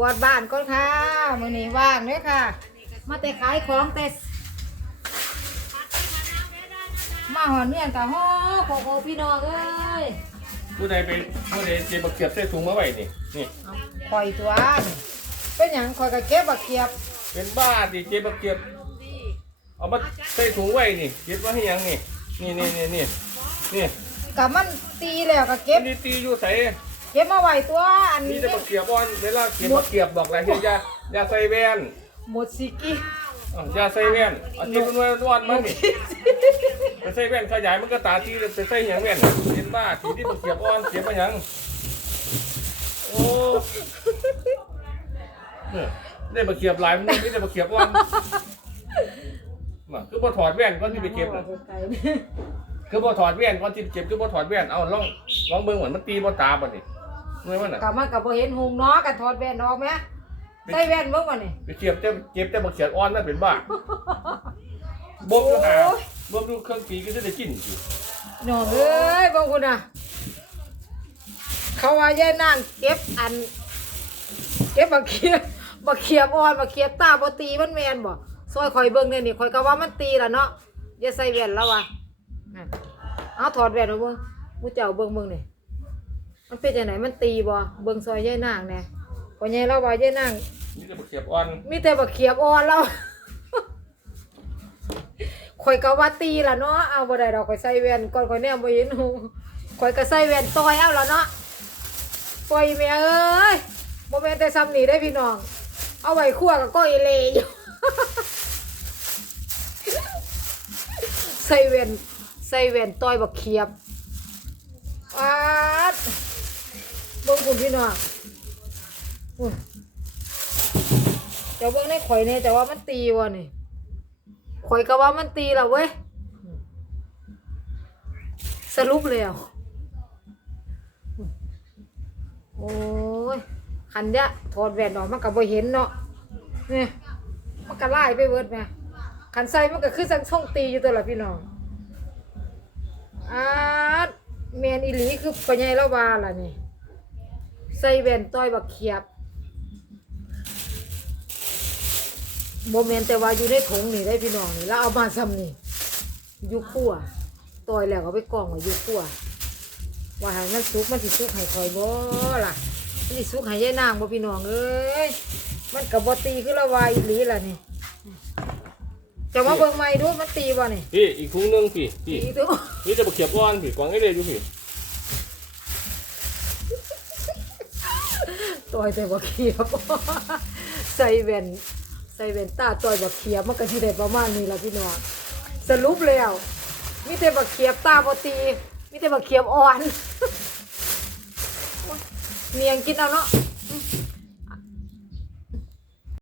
กวาดบ้านก่อนค่ะมื้อนี้ว่างเด้อค่ะ มาแต่ขายของแต่มาหอนเนื่อนกับฮ้อโคโคพี่น้องเอ้ยผู้ใดไปผู้ใดเจ็บบักเกียบใส่ถุงมาไว้นี่นี่เอาปล่อยตัวนี่เป็นหยังคอยก็เก็บบักเกียบเป็นบ้าดิเจ็บบักเกียบเอามาใส่ถุงไว้นี่เก็บไว้ให้ยังนี่นี่นี่นี่นี่นี่กับมันตีแล้วก็เก็บนี่ตีอยู่ใส่ เก็บมาไว้ตัวอันนี่นี้จะบักเกียบอ่อนเวลาเก็บบักเกียบบอกอะไรเฮียอย่าอย่าใส่แว่นหมดสิกี้อ้าวอย่าใส่แว่นเอาที่มันไว้นวดมันนี่ไปใส่แว่นขยายมันก็ตาตีเลยไปใส่หยังแว่นเป็นบ้าทีที่บักเกียบอ่อนเก็บมาหยังโอ้เนี่ยได้บักเกียบหลายมันนี่ได้บักเกียบอ่อนมาคือบ่ถอดแว่นก่อนที่ไปเก็บน่ะ คือบ่ถอดแว่นก่อนที่ไปเก็บคือบ่ถอดแว่นเอาลองลองเบิ่งเหมือนมันตีบ่ตาบ่นี่ เมื่อมันน่ะกับมันกับบ่เห็นหงเนาะกับถอดแว่นออกไหมใส่แว่นเบิ่งวะนี่ไปเก็บแต่เก็บแต่บักเขียดอ่อนนั่นเป็นบ้าบ่ดูหาบ่ดูเครื่องปีก็จะได้กินสิน้องเอ้ยบางคนอะ เขาว่าย่ายนางเก็บอัน เก็บบักเขียบบักเขียบอ่อนบักเขียบตาบ่ตีมันแม่นบ่ซอยข่อยเบิ่งเนี่ยนี่ข่อยก็ว่ามันตีล่ะเนาะอย่าใส่แว่นแล้วว่ะนั่นเอาถอดแว่นเอาเบิ่งมูเจ้าเบิ่งเบิ่งนี่ มันเป็นจังไหนมันตีบ่เบิ่งซอยย่ายนางแหน่พ่อใหญ่เราว่าย่ายนางนี่แต่บักเขียดอ่อนมีแต่บักเขียบอ่อนแล้วข่อยก็ว่าตีล่ะเนาะเอาบ่ได้ดอกข่อยใส่แว่นก่อนข่อยแนมบ่เห็นหูข่อยก็ใส่แว่นต่อยเอาแล้วเนาะปล่อยแม่เอ้ยบ่แม่นแต่ซ้ำนี่ได้พี่น้อง เอาไว้คั่วกับก้อยเลอยู่ใส่แว่นใส่แว่นต่อยบักเขียบปาดเบิ่ง คุณพี่น้องอุ้ยเจ้าเบิ่งในข่อยเนี่ยแต่ว่ามันตีวะนี่ข่อยก็ว่ามันตีและเว้ย สรุปแล้วโอ้ยคันเนี้ยถอดแหวนออกมันก็บ่เห็นเนาะเนี่ยมันก็ไล่ไปเบิร์ดแม่คันใส่มันก็คือสังช่องตีอยู่ตัวละพี่น้องอาดแมนอีหลีคือปัญญาละวาล่ะนี่ ใส่แว่นต้อยบักเขียบโมเมนแต่ว่าอยู่ในถุงนี่ได้พี่น้องนี่แล้วเอามาซ้ำนี่อยุคั่วต่อยแล้วก็ไปกองไว้อยุคั่วว่าให้มันสุกมันสิสุกให้คอยบ่ล่ะมันสิสุกให้ยายนางบ่พี่น้องเอ้ยมันกับบ่ตีคือละวายอีหลีล่ะนี่จะมาเบิ่งใหม่ดูมันตีบ่นี่พี่อีกถุงหนึงพี่พี่ตีตัวนี่แต่บักเขียดอ่อนพี่กวางให้เลยอยู่พี่ ต่อยแต่บ่เขียบใส่แว่นใส่แว่นตาต่อยบ่เขียบมันก็สิได้ประมาณนี้ล่ะพี่น้องสรุปแล้วมีแต่บ่เขียบตาบ่ตีมีแต่บ่เขียบอ่อนเนียงกินเอาเนาะ